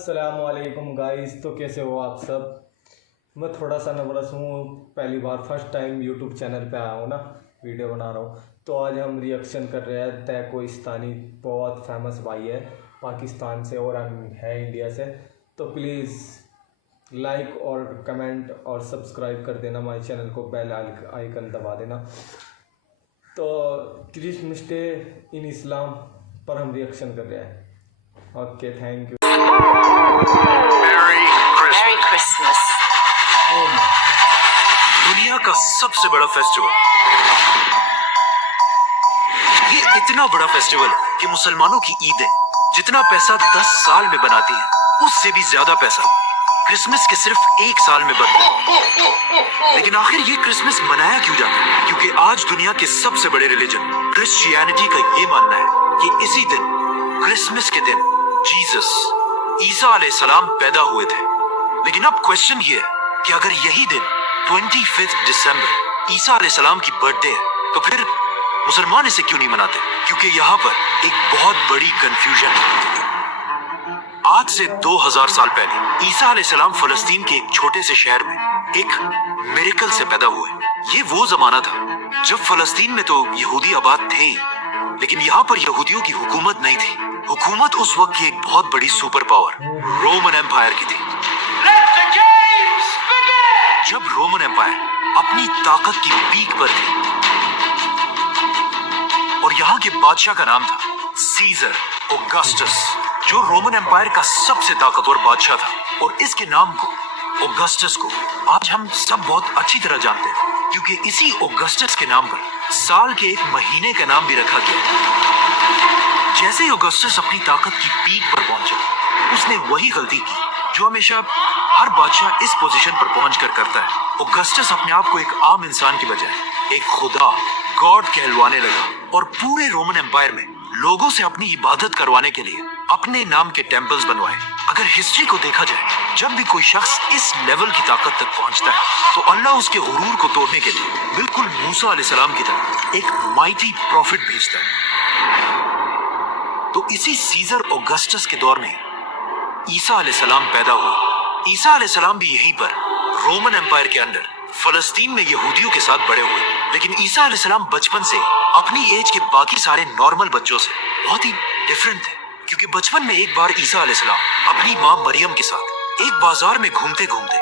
अस्सलाम वालेकुम गाइस। तो कैसे हो आप सब। मैं थोड़ा सा नर्वस हूँ, पहली बार फर्स्ट टाइम यूट्यूब चैनल पे आया हूँ ना, वीडियो बना रहा हूँ। तो आज हम रिएक्शन कर रहे हैं तैकोइस्तानी, बहुत फेमस भाई है पाकिस्तान से और हम है इंडिया से। तो प्लीज़ लाइक और कमेंट और सब्सक्राइब कर देना हमारे चैनल को, बेल आइकन दबा देना। तो क्रिसमस डे इन इस्लाम पर हम रिएक्शन कर रहे हैं। Okay, thank you. Merry Christmas. दुनिया का सबसे बड़ा फेस्टिवल, ये इतना बड़ा फेस्टिवल कि मुसलमानों की ईदें जितना पैसा 10 साल में बनाती हैं, उससे भी ज्यादा पैसा क्रिसमस के सिर्फ 1 साल में बनता है। लेकिन आखिर ये क्रिसमस मनाया क्यों जाता है? क्योंकि आज दुनिया के सबसे बड़े रिलीजन क्रिश्चियनिटी का ये मानना है कि इसी दिन, क्रिसमस के दिन, जीसस ईसा अलैहिस्सलाम पैदा हुए थे। लेकिन अब क्वेश्चन ये है कि अगर यही दिन 25 दिसंबर ईसा अलैहिस्सलाम की बर्थडे है, तो फिर मुसलमान इसे क्यों नहीं मनाते? क्योंकि यहाँ पर एक बहुत बड़ी कंफ्यूजन है। आज से 2000 साल पहले ईसा अलैहिस्सलाम फलस्तीन के एक छोटे से शहर में एक मिरेकल से पैदा हुए। ये वो जमाना था जब फलस्तीन में तो यहूदी आबाद थे, लेकिन यहाँ पर यहूदियों की हुकूमत नहीं थी। हुकूमत उस वक्त की एक बहुत बड़ी सुपर पावर रोमन एम्पायर की थी। जब रोमन एम्पायर अपनी ताकत की पीक पर थी और यहाँ के बादशाह का नाम था सीजर ऑगस्टस, जो रोमन एम्पायर का सबसे ताकतवर बादशाह था। और इसके नाम को, ऑगस्टस को, आज हम सब बहुत अच्छी तरह जानते हैं, क्योंकि इसी ऑगस्टस के नाम पर साल के एक महीने का नाम भी रखा गया। जैसे ही ऑगस्टस अपनी ताकत की पीक पर पहुंचा, उसने वही गलती की जो हमेशा हर बादशाह इस पोजीशन पर पहुंचकर करता है। ऑगस्टस अपने आप को एक आम इंसान की बजाय एक खुदा, गॉड कहलवाने लगा और पूरे रोमन एम्पायर में लोगों से अपनी इबादत करवाने के लिए अपने नाम के टेम्पल्स बनवाए। अगर हिस्ट्री को देखा जाए, जब भी कोई शख्स इस लेवल की ताकत तक पहुंचता है, तो अल्लाह उसके गुरूर को तोड़ने के लिए बिल्कुल मूसा अलैहिस्सलाम की तरह एक माइटी प्रॉफिट भेजता है। तो इसी सीजर ऑगस्टस के दौर में ईसा अलैहिस्सलाम पैदा हुआ। ईसा अलैहिस्सलाम भी यहीं पर रोमन एम्पायर के अंदर फलस्तीन में यहूदियों के साथ बड़े हुए। लेकिन ईसा अलैहिस्सलाम बचपन से अपनी एज के बाकी सारे नॉर्मल बच्चों से बहुत ही डिफरेंट थे, क्योंकि बचपन में एक बार ईसा अलैहिस्सलाम अपनी माँ मरियम के साथ एक बाजार में घूमते घूमते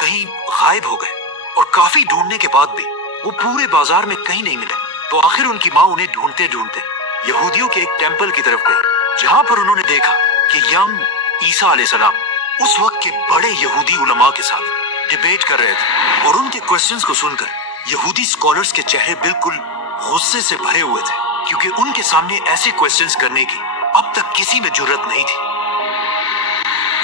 कहीं गायब हो गए और काफी ढूंढने के बाद भी वो पूरे बाजार में कहीं नहीं मिले। तो आखिर उनकी माँ उन्हें ढूंढते ढूंढते यहूदियों के एक टेम्पल की तरफ गए, जहाँ पर उन्होंने देखा कि यंग ईसा अलैहिस्सलाम उस वक्त के बड़े यहूदी उलमा के साथ डिबेट कर रहे थे। और उनके क्वेश्चंस को सुनकर यहूदी स्कॉलर्स के चेहरे बिल्कुल गुस्से से भरे हुए थे, क्योंकि उनके सामने ऐसे क्वेश्चंस करने की अब तक किसी में जुर्रत नहीं थी।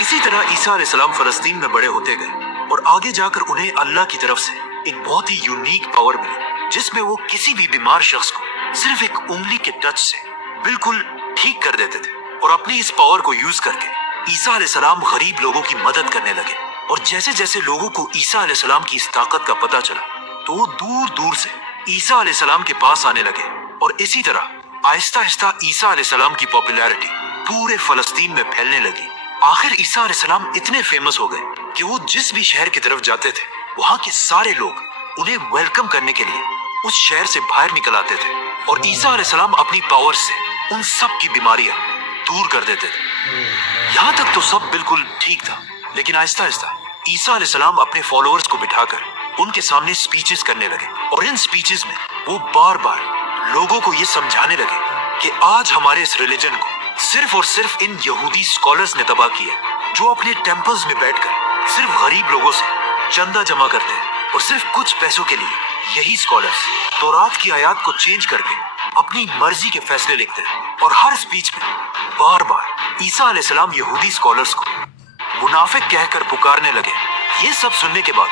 इसी तरह ईसा अलैहिस्सलाम फलस्तीन में बड़े होते गए और आगे जाकर उन्हें अल्लाह की तरफ से एक बहुत ही यूनिक पावर मिली, जिसमें वो किसी भी बीमार शख्स को सिर्फ एक उंगली के टच से बिल्कुल ठीक कर देते थे। और अपनी इस पावर को यूज करके ईसा अलैहिस्सलाम गरीब लोगों की मदद करने लगे। और जैसे जैसे लोगों को ईसा अलैहिस्सलाम की इस ताकत का पता चला, तो वो दूर दूर से ईसा अलैहिस्सलाम के पास आने लगे। और इसी तरह आहिस्ता आहिस्ता ईसा अलैहिस्सलाम की पॉपुलैरिटी पूरे फलस्तीन में फैलने लगी। आखिर ईसा अलैहिस्सलाम इतने फेमस हो गए कि वो जिस भी शहर की तरफ जाते थे, वहाँ के सारे लोग उन्हें वेलकम करने के लिए उस शहर से बाहर निकल आते थे। और ईसा अलैहिस्सलाम अपनी पावर से उन सब की बीमारियां दूर कर देते थे। यहाँ तक तो सब बिल्कुल ठीक था, लेकिन आहिस्ता आहिस्ता ईसा अलैहिस्सलाम अपने फॉलोअर्स को बिठाकर उनके सामने स्पीचेस करने लगे। और इन स्पीचेस में वो बार बार लोगों को ये समझाने लगे कि आज हमारे इस रिलीजन को सिर्फ और सिर्फ इन यहूदी स्कॉलर्स ने तबाह किया, जो अपने टेम्पल्स में बैठकर सिर्फ गरीब लोगों से चंदा जमा करते हैं। और सिर्फ कुछ पैसों के लिए यही स्कॉलर्स तौरात की आयत को चेंज करके अपनी मर्जी के फैसले लिखते हैं। और हर स्पीच में बार बार ईसा अलैहिस्सलाम यहूदी स्कॉलर्स को मुनाफिक कहकर पुकारने लगे। ये सब सुनने के बाद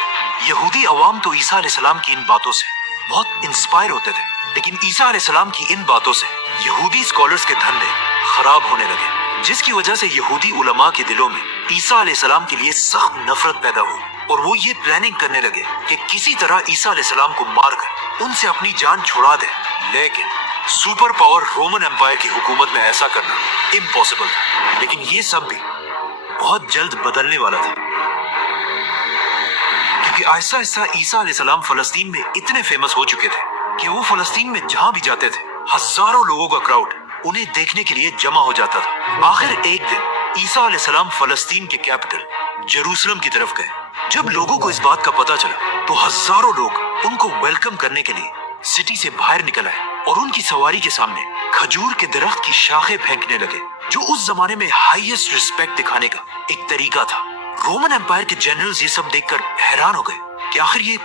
यहूदी अवाम तो ईसा अलैहिस्सलाम की इन बातों से बहुत इंस्पायर होते थे, लेकिन ईसा अलैहिस्सलाम की इन बातों से यहूदी स्कॉलर्स के धंधे खराब होने लगे, जिसकी वजह से यहूदी उलमा के दिलों में ईसा अलैहिस्सलाम के लिए सख्त नफरत पैदा हुई। और वो ये प्लानिंग करने लगे कि किसी तरह ईसा अलैहिस्सलाम को मारकर उनसे अपनी जान छुड़ा दे। लेकिन सुपर पावर रोमन एम्पायर की हुकूमत में ऐसा करना इम्पॉसिबल था। लेकिन ये सब भी बहुत जल्द बदलने वाला था, क्योंकि आहिस्ता आहिस्ता ईसा अलैहिस्सलाम फलस्तीन में इतने फेमस हो चुके थे कि वो फलस्तीन में जहां भी जाते थे हजारों लोगों का क्राउड उन्हें देखने के लिए जमा हो जाता था। आखिर एक दिन ईसा अलैहिस्सलाम फलस्तीन के कैपिटल जेरूसलम की तरफ गए। जब लोगों को इस बात का पता चला तो हजारों लोग उनको वेलकम करने के लिए सिटी से बाहर निकल आए और उनकी सवारी के सामने खजूर के दरख्त की शाखें फेंकने लगे, जो उस जमाने में हाईएस्ट रिस्पेक्ट दिखाने का एक तरीका था। रोमन एम्पायर के जनरल्स ये सब देखकर हैरान हो गए कि आखिर ये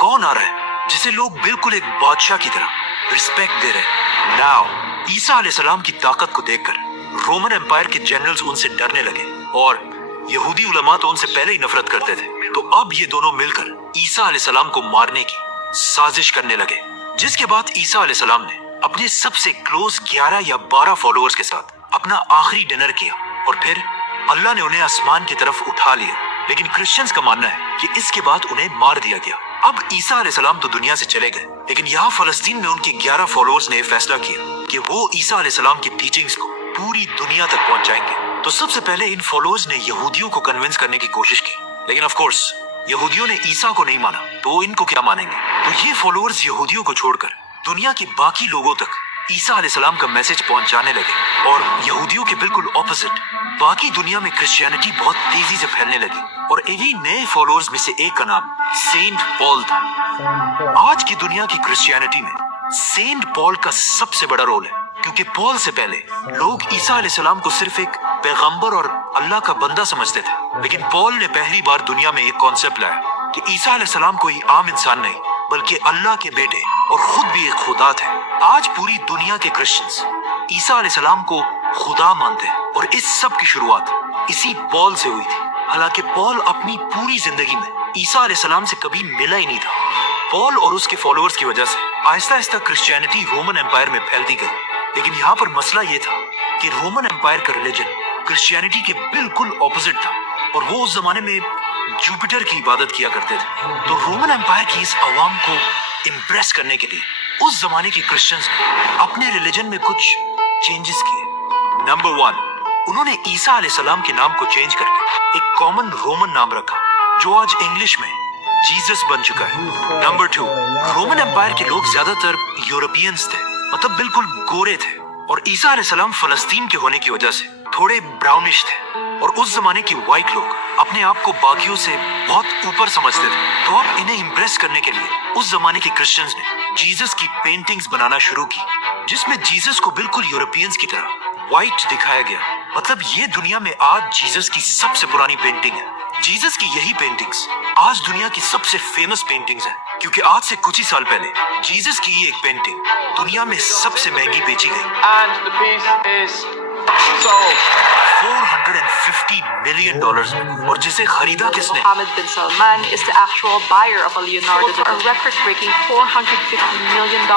कौन आ रहा है जिसे लोग बिल्कुल एक बादशाह की तरह रिस्पेक्ट दे रहे हैं। नाउ ईसा अलैहिस्सलाम की ताकत को देखकर रोमन एम्पायर के जनरल्स उनसे डरने लगे और यहूदी उलमा तो उनसे पहले ही नफरत करते थे। तो अब ये दोनों मिलकर ईसा अलैहिस्सलाम को मारने की साजिश करने लगे, जिसके बाद ईसा अलैहिस्सलाम ने अपने सबसे क्लोज 11 या 12 फॉलोअर्स के साथ अपना आखिरी डिनर किया और फिर अल्लाह ने उन्हें आसमान की तरफ उठा लिया। लेकिन क्रिश्चियंस का मानना है कि इसके बाद उन्हें मार दिया गया। अब ईसा अलैहिस्सलाम तो दुनिया से चले गए, लेकिन यहाँ फलस्तीन में उनके 11 फॉलोअर्स ने फैसला किया कि वो ईसा अलैहिस्सलाम की टीचिंग्स को पूरी दुनिया तक पहुंचाएंगे। तो सबसे पहले इन फॉलोअर्स ने यहूदियों को कन्विंस करने की कोशिश की, लेकिन ऑफ कोर्स यहूदियों ने ईसा को नहीं माना, तो इनको क्या मानेंगे। तो ये फॉलोअर्स यहूदियों को छोड़कर दुनिया के बाकी लोगों तक ईसा अलैहिस्सलाम का मैसेज पहुंचाने लगे और यहूदियों के बिल्कुल ऑपोजिट बाकी दुनिया में क्रिश्चियनिटी बहुत तेजी से फैलने लगी। और इन्हीं नए फॉलोअर्स में से एक का नाम सेंट पॉल था। आज की दुनिया की क्रिश्चियनिटी में सेंट पॉल का सबसे बड़ा रोल है, क्योंकि पॉल से पहले लोग ईसा अलैहिस्सलाम को सिर्फ एक पैगंबर और अल्लाह का बंदा समझते थे, लेकिन पॉल ने पहली बार दुनिया में एक कॉन्सेप्ट लाया कि ईसा अलैहिस्सलाम कोई आम इंसान नहीं बल्कि अल्लाह के बेटे और खुद भी एक खुदा थे। आज पूरी दुनिया के क्रिश्चियंस ईसा अलैहिस्सलाम को खुदा मानते हैं और इस सब की शुरुआत इसी पॉल से हुई थी। हालांकि पॉल अपनी पूरी जिंदगी में ईसा अलैहिस्सलाम से कभी मिला ही नहीं था। पॉल और उसके फॉलोअर्स की वजह से Aahista Aahista Christianity Roman empire में फैलती गई, लेकिन यहाँ पर मसला ये था कि रोमन एम्पायर का रिलीजन क्रिश्चियनिटी के बिल्कुल ऑपोजिट था और वो उस जमाने में जुपिटर की इबादत किया करते थे। तो रोमन एम्पायर की इस अवाम को इम्प्रेस करने के लिए उस जमाने के क्रिश्चियंस ने अपने रिलीजन में कुछ चेंजेस किए। नंबर 1, उन्होंने ईसा अलैहिस्सलाम के नाम को चेंज करके एक कॉमन रोमन नाम रखा, जो आज इंग्लिश में जीसस बन चुका है। नंबर 2, रोमन एम्पायर के लोग ज्यादातर यूरोपियंस थे, मतलब बिल्कुल गोरे थे, और ईसा अलैहिस्सलाम फलस्तीन के होने की वजह से थोड़े ब्राउनिश थे और उस जमाने के व्हाइट लोग अपने आप को बाकियों से बहुत ऊपर समझते थे। तो अब इन्हें इम्प्रेस करने के लिए उस जमाने के क्रिश्चियंस ने जीसस की पेंटिंग्स बनाना शुरू की, जिसमें जीसस को बिल्कुल यूरोपियंस की तरह व्हाइट दिखाया गया। मतलब ये दुनिया में आज जीसस की सबसे पुरानी पेंटिंग है। जीसस की यही पेंटिंग्स आज दुनिया की सबसे फेमस पेंटिंग्स हैं, क्योंकि आज से कुछ ही साल पहले जीसस की ये एक पेंटिंग दुनिया में सबसे महंगी बेची गई। And the piece is sold. $450 million, और जिसे खरीदा किसने? Mohammed bin Salman is the actual buyer of a Leonardo for a record-breaking $450 million.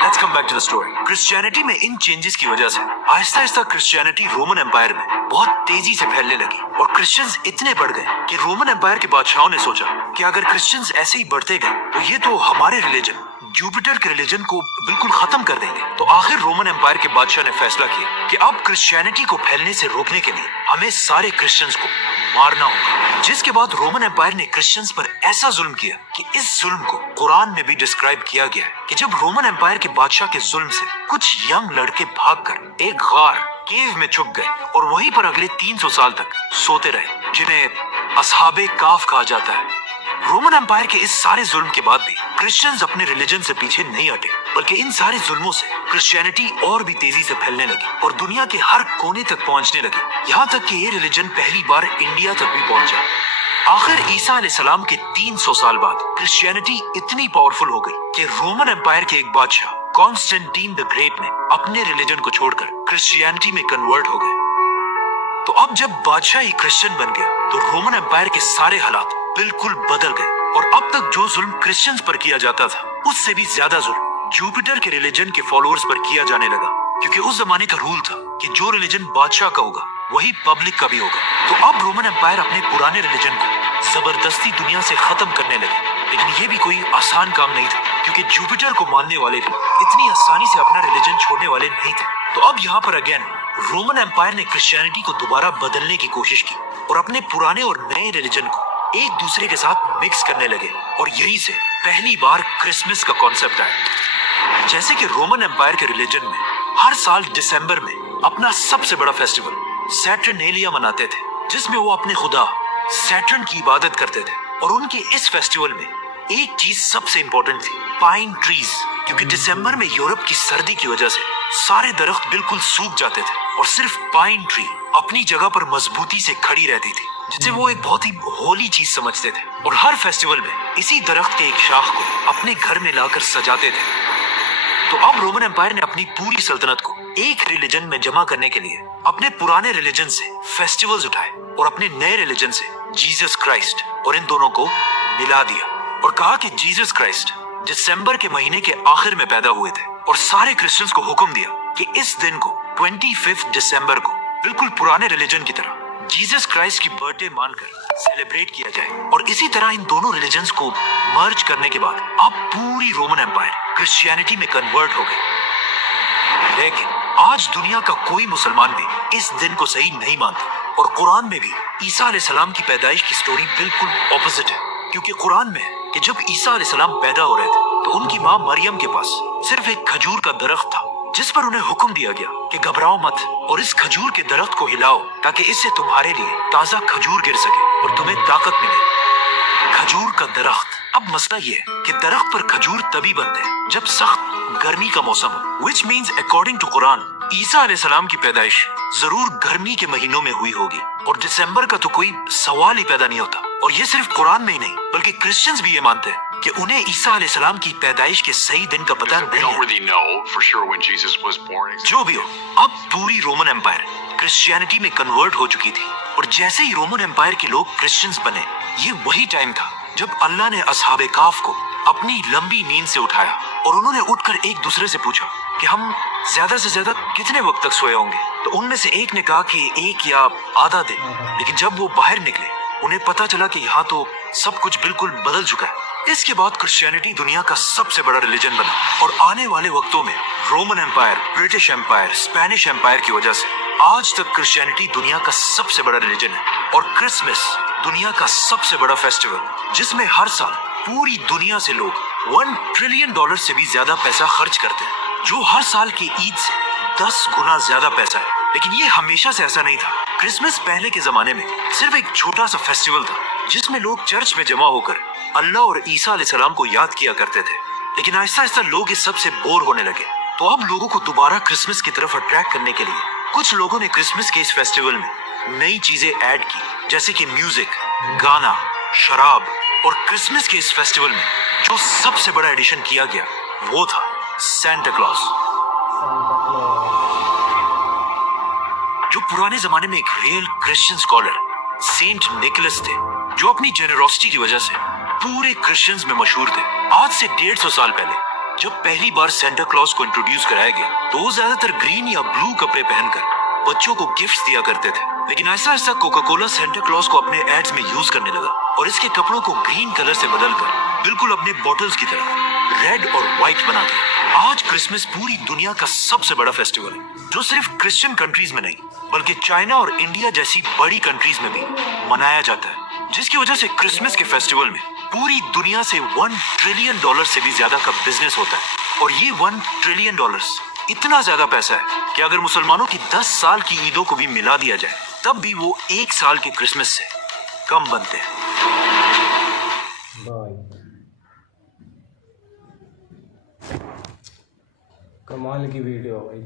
Let's come back to the story. Christianity में इन चेंजेस की वजह से Aahista Aahista Christianity Roman empire में बहुत तेजी से फैलने लगी और क्रिश्चियंस इतने बढ़ गए कि रोमन एम्पायर के बादशाहों ने सोचा कि अगर क्रिश्चियंस ऐसे ही बढ़ते गए तो ये तो हमारे रिलीजन जुपिटर के रिलीजन को बिल्कुल खत्म कर देंगे। तो आखिर रोमन एम्पायर के बादशाह ने फैसला किया कि अब क्रिश्चियनिटी को फैलने से रोकने के लिए हमें सारे क्रिश्चियंस को मारना होगा। जिसके बाद रोमन एम्पायर ने क्रिश्चियंस पर ऐसा जुल्म किया कि इस जुल्म को कुरान में भी डिस्क्राइब किया गया है कि जब रोमन एम्पायर के बादशाह के जुल्म से कुछ यंग लड़के भागकर एक गार केव में छुप गए और वहीं पर अगले 300 साल तक सोते रहे, जिन्हें असहाबे काफ कहा जाता है। रोमन एम्पायर के इस सारे जुल्म के बाद भी क्रिश्चियंस अपने रिलीजन से पीछे नहीं हटे, बल्कि इन सारे जुल्मों से क्रिश्चियनिटी और भी तेजी से फैलने लगी और दुनिया के हर कोने तक पहुंचने लगी, यहाँ तक कि ये रिलीजन पहली बार इंडिया तक भी पहुंचा। आखिर ईसा अलैहिस्सलाम के 300 साल बाद क्रिश्चियनिटी इतनी पावरफुल हो गई कि रोमन एम्पायर के एक बादशाह कॉन्स्टेंटीन द ग्रेट ने अपने रिलीजन को छोड़कर क्रिश्चियनिटी में कन्वर्ट हो गए। तो अब जब बादशाह ही क्रिश्चियन बन गया तो रोमन एम्पायर के सारे हालात बिल्कुल बदल गए और अब तक जो जुल्म क्रिश्चियंस पर किया जाता था उससे भी ज्यादा जुल्म जुपिटर के रिलीजन के फॉलोअर्स पर किया जाने लगा, क्योंकि उस जमाने का रूल था कि जो रिलीजन बादशाह का होगा वही पब्लिक का भी होगा। तो अब रोमन एम्पायर अपने पुराने रिलीजन को जबरदस्ती दुनिया से खत्म करने लगे, लेकिन ये भी कोई आसान काम नहीं था, क्योंकि जुपिटर को मानने वाले भी इतनी आसानी से अपना रिलीजन छोड़ने वाले नहीं थे। तो अब यहाँ पर अगेन रोमन एम्पायर ने क्रिश्चियनिटी को दोबारा बदलने की कोशिश की और अपने पुराने और नए रिलीजन को एक दूसरे के साथ मिक्स करने लगे और यहीं से पहली बार क्रिसमस का कॉन्सेप्ट आया। जैसे कि रोमन एम्पायर के रिलीजन में हर साल दिसंबर में अपना सबसे बड़ा फेस्टिवल सैटर्नेलिया मनाते थे, जिसमें वो अपने खुदा सैटर्न की इबादत करते थे। और उनके इस फेस्टिवल में एक चीज सबसे इंपॉर्टेंट थी, पाइन ट्रीज, क्योंकि दिसंबर में यूरोप की सर्दी की वजह से सारे दरख्त बिल्कुल सूख जाते थे और सिर्फ पाइन ट्री अपनी जगह पर मजबूती से खड़ी रहती थी, जिसे वो एक बहुत ही होली चीज समझते थे। और हर फेस्टिवल में इसी दरख्त के एक शाख को अपने घर में लाकर सजाते थे। तो अब रोमन एम्पायर ने अपनी पूरी सल्तनत को एक रिलीजन में जमा करने के लिए अपने पुराने रिलीजन से फेस्टिवल्स उठाए और अपने नए रिलीजन से जीसस क्राइस्ट और इन दोनों को मिला दिया और कहा कि जीसस क्राइस्ट दिसंबर के महीने के आखिर में पैदा हुए थे। और सारे क्रिश्चियंस को हुक्म दिया कि इस दिन को 25 दिसंबर को बिल्कुल पुराने रिलीजन की तरह जीसस क्राइस्ट की बर्थडे मानकर सेलिब्रेट किया जाए। और इसी तरह इन दोनों रिलीजन्स को मर्ज करने के बाद अब पूरी रोमन एम्पायर क्रिश्चियनिटी में कन्वर्ट हो गई। लेकिन आज दुनिया का कोई मुसलमान भी इस दिन को सही नहीं मानता और कुरान में भी ईसा अलैहिस्सलाम की पैदाइश की स्टोरी बिल्कुल ऑपोजिट है। क्योंकि कुरान में है कि जब ईसा अलैहिस्सलाम पैदा हो रहे थे तो उनकी माँ मरियम के पास सिर्फ एक खजूर का दरख्त था, जिस पर उन्हें हुक्म दिया गया कि घबराओ मत और इस खजूर के दरख्त को हिलाओ ताकि इससे तुम्हारे लिए ताजा खजूर गिर सके और तुम्हें ताकत मिले। खजूर का दरख्त। अब मसला ये है कि दरख्त पर खजूर तभी बनते हैं जब सख्त गर्मी का मौसम हो, which means according to Quran ईसा अलैहिस्सलाम की पैदाइश जरूर गर्मी के महीनों में हुई होगी और दिसंबर का तो कोई सवाल ही पैदा नहीं होता। और ये सिर्फ कुरान में ही नहीं बल्कि क्रिश्चियंस भी ये मानते हैं कि उन्हें ईसा अलैहिस्सलाम की पैदाइश के सही दिन का पता We नहीं don't है। really know for sure when Jesus was born. जो भी हो, अब पूरी रोमन एम्पायर क्रिश्चियनिटी में कन्वर्ट हो चुकी थी। और जैसे ही रोमन एम्पायर के लोग क्रिश्चियंस बने, ये वही टाइम था जब अल्लाह ने असहाबे काफ को अपनी लंबी नींद से उठाया और उन्होंने उठकर एक दूसरे से पूछा कि हम ज्यादा से ज्यादा कितने वक्त तक सोए होंगे। तो उनमें से एक ने कहा कि एक या आधा दिन। लेकिन जब वो बाहर निकले उन्हें पता चला कि यहाँ तो सब कुछ बिल्कुल बदल चुका है। इसके बाद क्रिश्चियनिटी दुनिया का सबसे बड़ा रिलीजन बना और आने वाले वक्तों में Roman empire, British empire, Spanish empire की वजह से आज तक क्रिश्चियनिटी दुनिया का सबसे बड़ा रिलीजन है। और क्रिसमस दुनिया का सबसे बड़ा फेस्टिवल जिसमें हर साल पूरी दुनिया से लोग $1 ट्रिलियन से भी ज्यादा पैसा खर्च करते हैं, जो हर साल की ईद से 10 गुना ज्यादा पैसा है। लेकिन ये हमेशा से ऐसा नहीं था। क्रिसमस पहले के जमाने में सिर्फ एक छोटा सा फेस्टिवल था जिसमें लोग चर्च में जमा होकर अल्लाह और ईसा अलैहिस्सलाम को याद किया करते थे। लेकिन आहिस्ता आहिस्ता लोग इस सब से बोर होने लगे। तो अब लोगों को दोबारा क्रिसमस की तरफ अट्रैक्ट करने के लिए कुछ लोगों ने क्रिसमस के इस फेस्टिवल में नई चीजें ऐड की, जैसे कि म्यूजिक, गाना, शराब। और क्रिसमस के इस फेस्टिवल में जो सबसे बड़ा एडिशन किया गया वो था सेंटा क्लॉज, जो पुराने जमाने में एक real Christian scholar saint Nicholas थे, जो अपनी जेनरोसिटी की वजह से पूरे क्रिश्चियंस में मशहूर थे। आज से 150 साल पहले जब पहली बार सेंटा क्लॉज को इंट्रोड्यूस कराया गया तो वो ज्यादातर ग्रीन या ब्लू कपड़े पहनकर बच्चों को गिफ्ट्स दिया करते थे। लेकिन ऐसा ऐसा कोका कोला सेंटा क्लॉज को अपने एड्स में यूज करने लगा और इसके कपड़ों को ग्रीन कलर से बदलकर बिल्कुल अपने बॉटल्स की तरह रेड और व्हाइट बना दिया। आज क्रिसमस पूरी दुनिया का सबसे बड़ा फेस्टिवल है, जो सिर्फ क्रिश्चियन कंट्रीज में नहीं बल्कि चाइना और इंडिया जैसी बड़ी कंट्रीज में भी मनाया जाता है, जिसकी वजह से क्रिसमस के फेस्टिवल में पूरी दुनिया से $1 ट्रिलियन से भी ज्यादा का बिजनेस होता है। और ये $1 ट्रिलियन इतना ज्यादा पैसा है कि अगर मुसलमानों की 10 साल की ईदों को भी मिला दिया जाए तब भी वो 1 साल के क्रिसमस से कम बनते हैं। भाई कमाल की वीडियो भाई।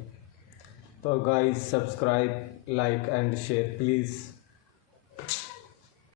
तो guys subscribe, like and share please.